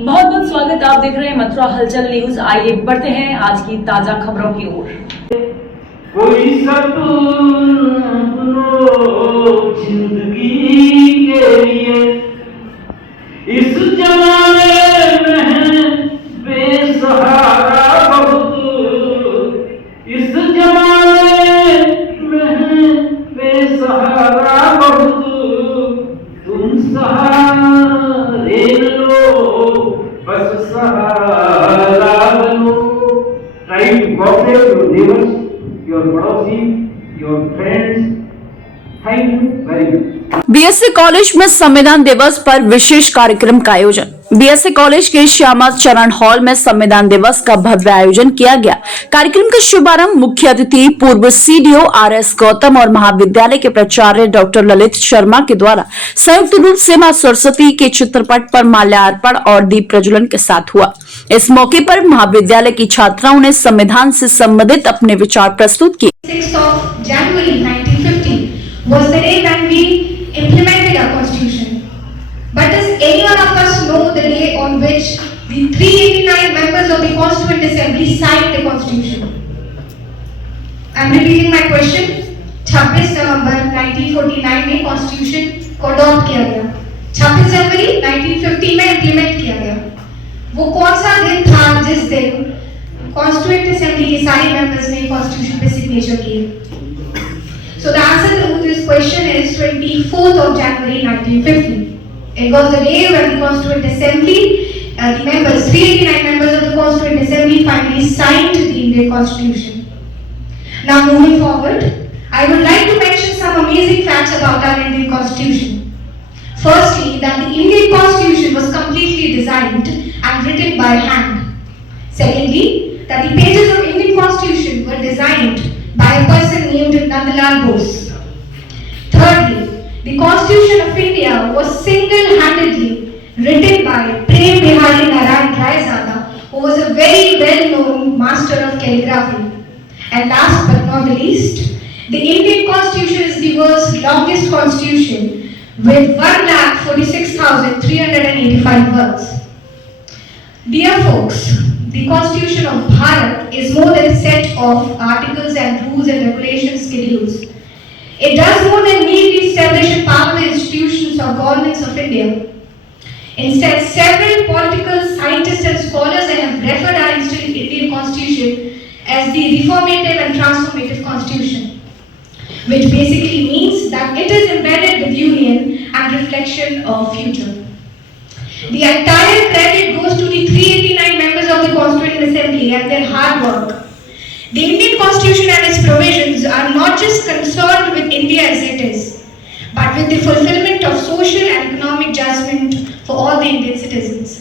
बहुत बहुत स्वागत। आप देख रहे हैं मथुरा हलचल न्यूज। आइए बढ़ते हैं आज की ताजा खबरों की ओर। कोई सपनों जिंदगी के लिए इस जमाने में है बेसहारा बहुत, इस जमाने में है बेसहारा बहुत, तुम सहारे लो बस सहारा बनो। Try to cooperate your neighbors, your पड़ोसी, your friends. Thank you very much. BSc college में संविधान दिवस पर विशेष कार्यक्रम का आयोजन। बीएससी कॉलेज के श्यामा चरण हॉल में संविधान दिवस का भव्य आयोजन किया गया। कार्यक्रम का शुभारंभ मुख्य अतिथि पूर्व सीडीओ आरएस गौतम और महाविद्यालय के प्राचार्य डॉक्टर ललित शर्मा के द्वारा संयुक्त रूप से मां सरस्वती के चित्रपट पर माल्यार्पण और दीप प्रज्वलन के साथ हुआ। इस मौके पर महाविद्यालय की छात्राओं ने संविधान से संबंधित अपने विचार प्रस्तुत किए। 6th of January 1950 was the day when we implemented our constitution. But does any one of us know the day on which the 389 members of the Constituent Assembly signed the constitution? I'm repeating my question. 26 नवंबर 1949 में constitution को adopt किया गया। 26 जनवरी 1950 में implement किया गया। वो कौन सा दिन था जिस दिन Constituent Assembly के सारे members ने constitution पे signature किए? So the answer to this question is 24th of January 1950. It was the day when the Constituent Assembly, the members, 389 members of the Constituent Assembly finally signed the Indian Constitution. Now moving forward, I would like to mention some amazing facts about our Indian Constitution. Firstly, that the Indian Constitution was completely designed and written by hand. Secondly, that the pages of Indian Constitution were designed by a person named Nandalal Bose. Thirdly, the Constitution of India was single-handedly written by Prem Bihari Narayan Rayzada, who was a very well-known master of calligraphy. And last but not the least, the Indian Constitution is the world's longest constitution with 1,46,385 words. Dear folks, the Constitution of Bharat is more than a set of articles and rules and regulations schedules. It does more than merely establish and power the institutions of governance of India. Instead, several political scientists and scholars have referred our Indian Constitution as the reformative and transformative Constitution, which basically means that it is embedded with union and reflection of future. The entire credit goes to the 389 members of the Constituent Assembly and their hard work. The Indian Constitution and its provisions are not just concerned with India as it is, but with the fulfillment of social and economic judgment for all the Indian citizens.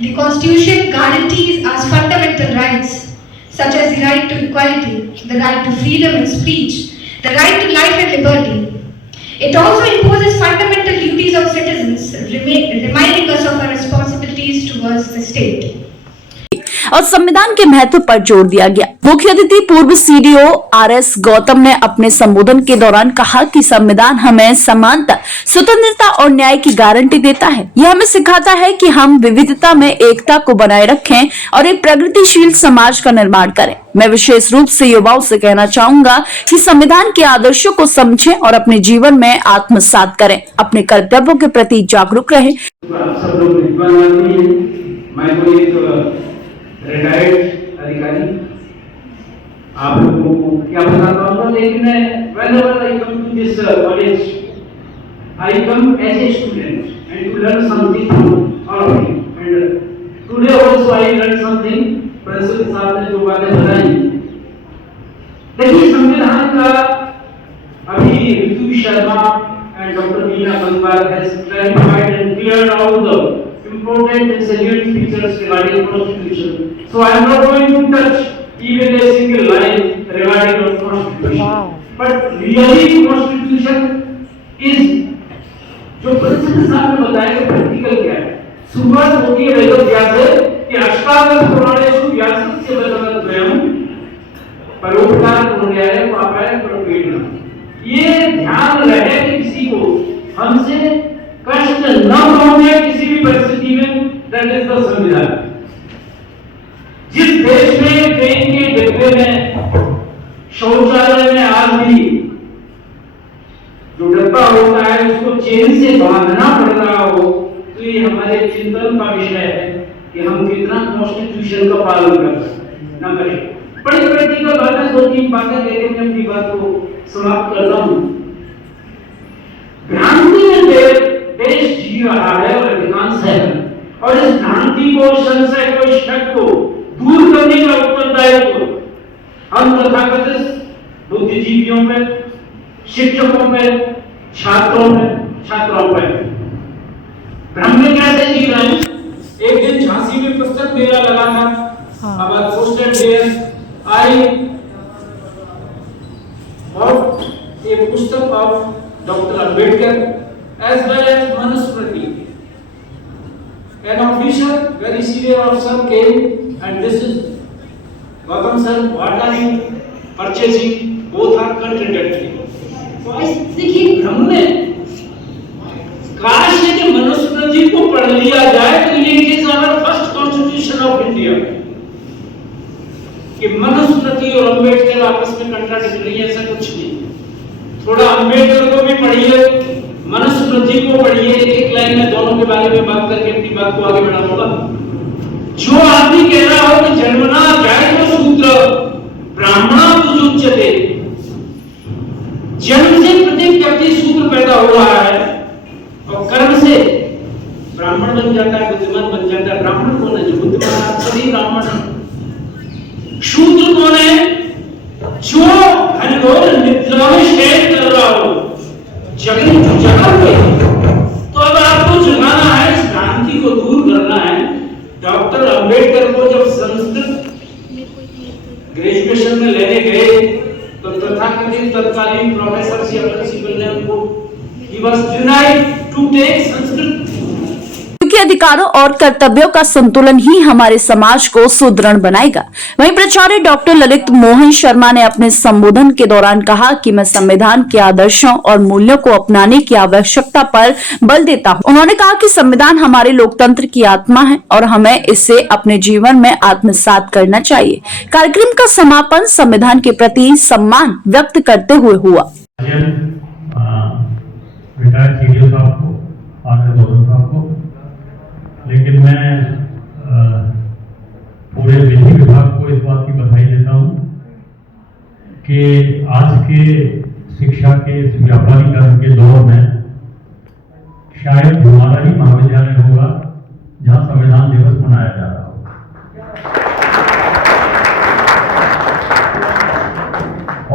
The Constitution guarantees us fundamental rights, such as the right to equality, the right to freedom of speech, the right to life and liberty. It also imposes fundamental duties of citizens, reminding us of our responsibilities towards the state. और संविधान के महत्व पर जोर दिया गया। मुख्य अतिथि पूर्व सीडीओ आरएस गौतम ने अपने संबोधन के दौरान कहा कि संविधान हमें समानता, स्वतंत्रता और न्याय की गारंटी देता है। यह हमें सिखाता है कि हम विविधता में एकता को बनाए रखें और एक प्रगतिशील समाज का निर्माण करें। मैं विशेष रूप से युवाओं से कहना चाहूंगा कि संविधान के आदर्शों को समझें और अपने जीवन में आत्मसात करें, अपने कर्तव्यों के प्रति जागरूक रहें। रिटायर्ड अधिकारी आप लोगों को क्या बताता हूँ, लेकिन whenever I come to this college, I come as a student and to learn something from all of you. And today also I learned something. Principal साहब ने जो बातें बताई, देखिए संविधान का अभी Ritu Sharma and Dr. Meena Kanwar has clarified and cleared all the important and salient features regarding Constitution. So I am not going to touch even a single line regarding our Constitution. Wow. But really Constitution is जो principal साहब ने बताया practical क्या है। शुरुआत होती है वेद व्यास से कि अष्टादश पुराणेषु व्यासस्य वदनद्वयम् परोपकार पुण्याय पापाय प्रपीडनम्। ये ध्यान रहे कि किसी को हमसे कष्ट न होने किसी भी परिस्थिति में दैट इज द संविधान। जिस देश में ट्रेन के डिब्बे में शौचालय में आज भी जो डब्बा होता है उसको चेन से बांधना पड़ रहा हो, तो ये हमारे चिंतन का विषय है कि हम कितना कॉन्स्टिट्यूशन का पालन कर ना करें। बड़ी प्रैक्टिकल बातें, दो तीन बातें लेके मैं अपनी बात को समाप्त करता हूँ। भ्रांति में देश जी रहा है और अधिकांश है, और इस भ्रांति को, संशय को, शक को दूर करने का उत्तरदायित्व हम तथाकथित बुद्धिजीवियों पे, शिक्षकों पे, छात्राओं पे। भ्रम में कैसे जी रहे हैं? एक दिन झांसी में पुस्तक मेला लगा था। अब पोस्टर देयर आई और a पुस्तक of Dr. Ambedkar as well as Manusmriti. An officer, very senior officer came and this is Gautam sir, what are you purchasing? Both are contradictory. देखिए हमने काश ये कि मनुस्मृति को पढ़ लिया जाए तो ये it is our first constitution of India कि मनुस्मृति और अम्बेडकर आपस में कंट्राडिक्टरी है, ऐसा कुछ नहीं। थोड़ा अम्बेडकर को भी पढ़िए, मनुस्मृति को पढ़िए, एक लाइन में दोनों के बारे में बात करके अपनी बात को आगे बढ़ाऊंगा। जो आदमी कह रहा हो कि जन्मना जायतो सूत्र ब्राह्मणा पूज्यते, जन्म से प्रत्येक व्यक्ति सूत्र पैदा हो रहा है और कर्म से ब्राह्मण बन जाता है, बुद्धिमान बन जाता है। ब्राह्मण कौन है? जो बुद्धिमान है, सभी ब्राह्मण है। शूद्र कौन है? जो घनघोर निद्रा में शयन कर रहा हो, जगा हुए। तो अब आपको जगाना है, इस भ्रांति को दूर करना है। डॉक्टर अंबेडकर को जब संस्कृत ग्रेजुएशन में लेने गए तो तथाकथित तत्कालीन प्रोफेसर या प्रिंसिपल ने उनको he was denied to take Sanskrit. क्योंकि अधिकारों और कर्तव्यों का संतुलन ही हमारे समाज को सुदृढ़ बनाएगा। वहीं प्राचार्य डॉक्टर ललित मोहन शर्मा ने अपने संबोधन के दौरान कहा कि मैं संविधान के आदर्शों और मूल्यों को अपनाने की आवश्यकता पर बल देता हूं। उन्होंने कहा कि संविधान हमारे लोकतंत्र की आत्मा है और हमें इसे अपने जीवन में आत्मसात करना चाहिए। कार्यक्रम का समापन संविधान के प्रति सम्मान व्यक्त करते हुए हुआ। लेकिन मैं पूरे विधि विभाग को इस बात की बधाई देता हूं कि आज के शिक्षा के व्यापारीकरण के दौर में शायद हमारा ही महाविद्यालय होगा जहां संविधान दिवस मनाया जा रहा होगा।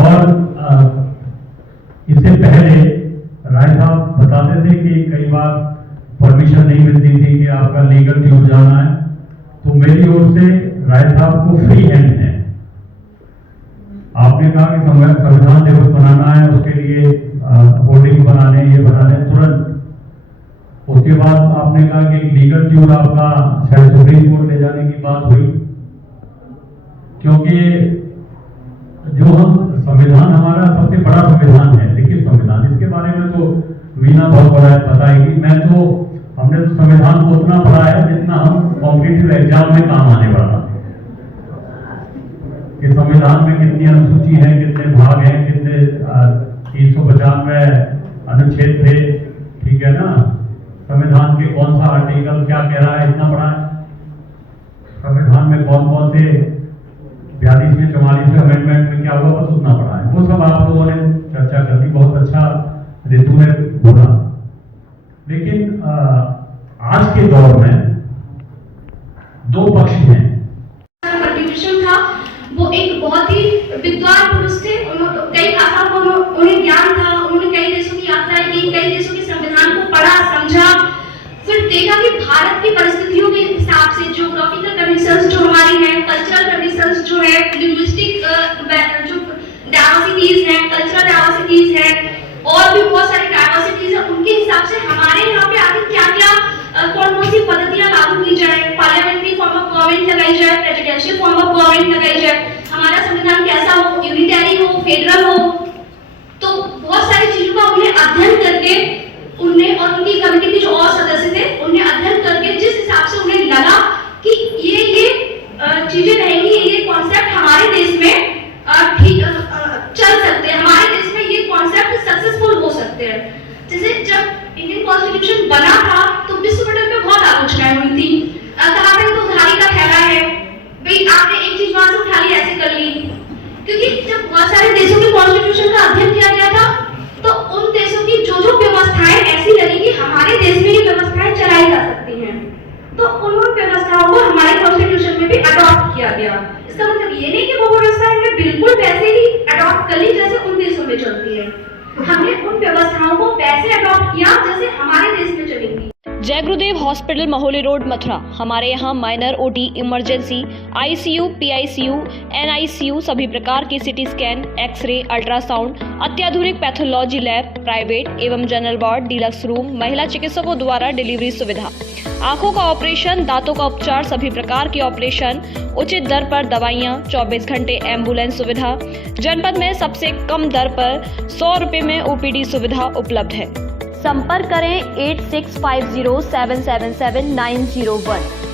और इससे पहले राय साहब बताते थे कि कई बार परमिशन नहीं मिलती थी कि आपका लीगल ट्यूब जाना है, तो मेरी ओर से राय साहब को फ्री हैंड है। आपने कहा कि संविधान दिवस बनाना है, उसके लिए होर्डिंग बनाने, ये बनाने, तुरंत उसके बाद आपने कहा कि लीगल ट्यूब आपका शायद सुप्रीम कोर्ट ले जाने की बात हुई, क्योंकि जो हम संविधान हमारा सबसे बड़ा संविधान है, लिखित संविधान, इसके बारे में तो वीना बहुत बड़ा बताएगी। हमने तो संविधान को उतना पढ़ा है जितना हम कॉम्पिटिटिव एग्जाम में काम आने वाला कि संविधान में कितनी अनुसूची है, कितने भाग हैं, कितने 395 अनुच्छेद थे, ठीक है ना, संविधान के कौन सा आर्टिकल क्या कह रहा है, इतना पढ़ा है। संविधान में कौन कौन से 42वें 44वें अमेंडमेंट में क्या हुआ, बस उतना पढ़ा है। वो सब आप लोगों ने चर्चा कर दी, बहुत अच्छा ऋतु ने बोला। लेकिन आज के दौर में दो पक्ष हैं। कंट्रीब्यूशन था, वो एक बहुत ही विद्वान पुरुष थे। कई भाषाओं को उन्हें ज्ञान था, उन्होंने कई देशों की यात्राएं की, कई देशों के संविधान को पढ़ा, समझा, फिर देखा कि भारत की परिस्थितियों के हिसाब से ज्योग्राफिकल कंडीशंस जो हमारी हैं, कल्चरल कंडीशंस जो है, लिंग्विस्टिक जो डाइवर्सिटीज हैं, कल्चरल डाइवर्सिटीज हैं, और भी बहुत सारी डाइवर्सिटीज है, उनके हिसाब से हमारे यहाँ पे आगे क्या क्या कौन कौन सी पद्धतियां लागू की जाए, पार्लियामेंट्री फॉर्म ऑफ गवर्नमेंट लगाई जाए, प्रेसिडेंशियल फॉर्म ऑफ गवर्नमेंट लगाई जाए, हमारा संविधान कैसा हो, यूनिटरी हो, फेडरल हो। तो बहुत सारी चीजों का उन्हें अध्ययन करके, उन्हें और उनकी कमेटी के जो और सदस्य थे, उन्हें अध्ययन करके जिस हिसाब से उन्हें तो उन व्यवस्थाओं को हमारे कॉन्स्टिट्यूशन में भी अडॉप्ट किया गया। इसका मतलब ये नहीं कि वो व्यवस्था हमने बिल्कुल वैसे ही अडॉप्ट कर ली जैसे उन देशों में चलती है। हमने उन व्यवस्थाओं को वैसे अडॉप्ट किया जैसे हमारे देश में चलेंगी। जय गुरुदेव हॉस्पिटल महोली रोड मथुरा। हमारे यहाँ minor OT, emergency, ICU, PICU, NICU, सभी प्रकार के सीटी स्कैन, एक्सरे, अल्ट्रासाउंड, अत्याधुनिक पैथोलॉजी लैब, प्राइवेट एवं जनरल वार्ड, डिलक्स रूम, महिला चिकित्सकों द्वारा डिलीवरी सुविधा, आंखों का ऑपरेशन, दांतों का उपचार, सभी प्रकार के ऑपरेशन, उचित दर पर दवाइयाँ, 24 घंटे एम्बुलेंस सुविधा। जनपद में सबसे कम दर पर 100 रुपये में ओपीडी सुविधा उपलब्ध है। संपर्क करें 8650777901।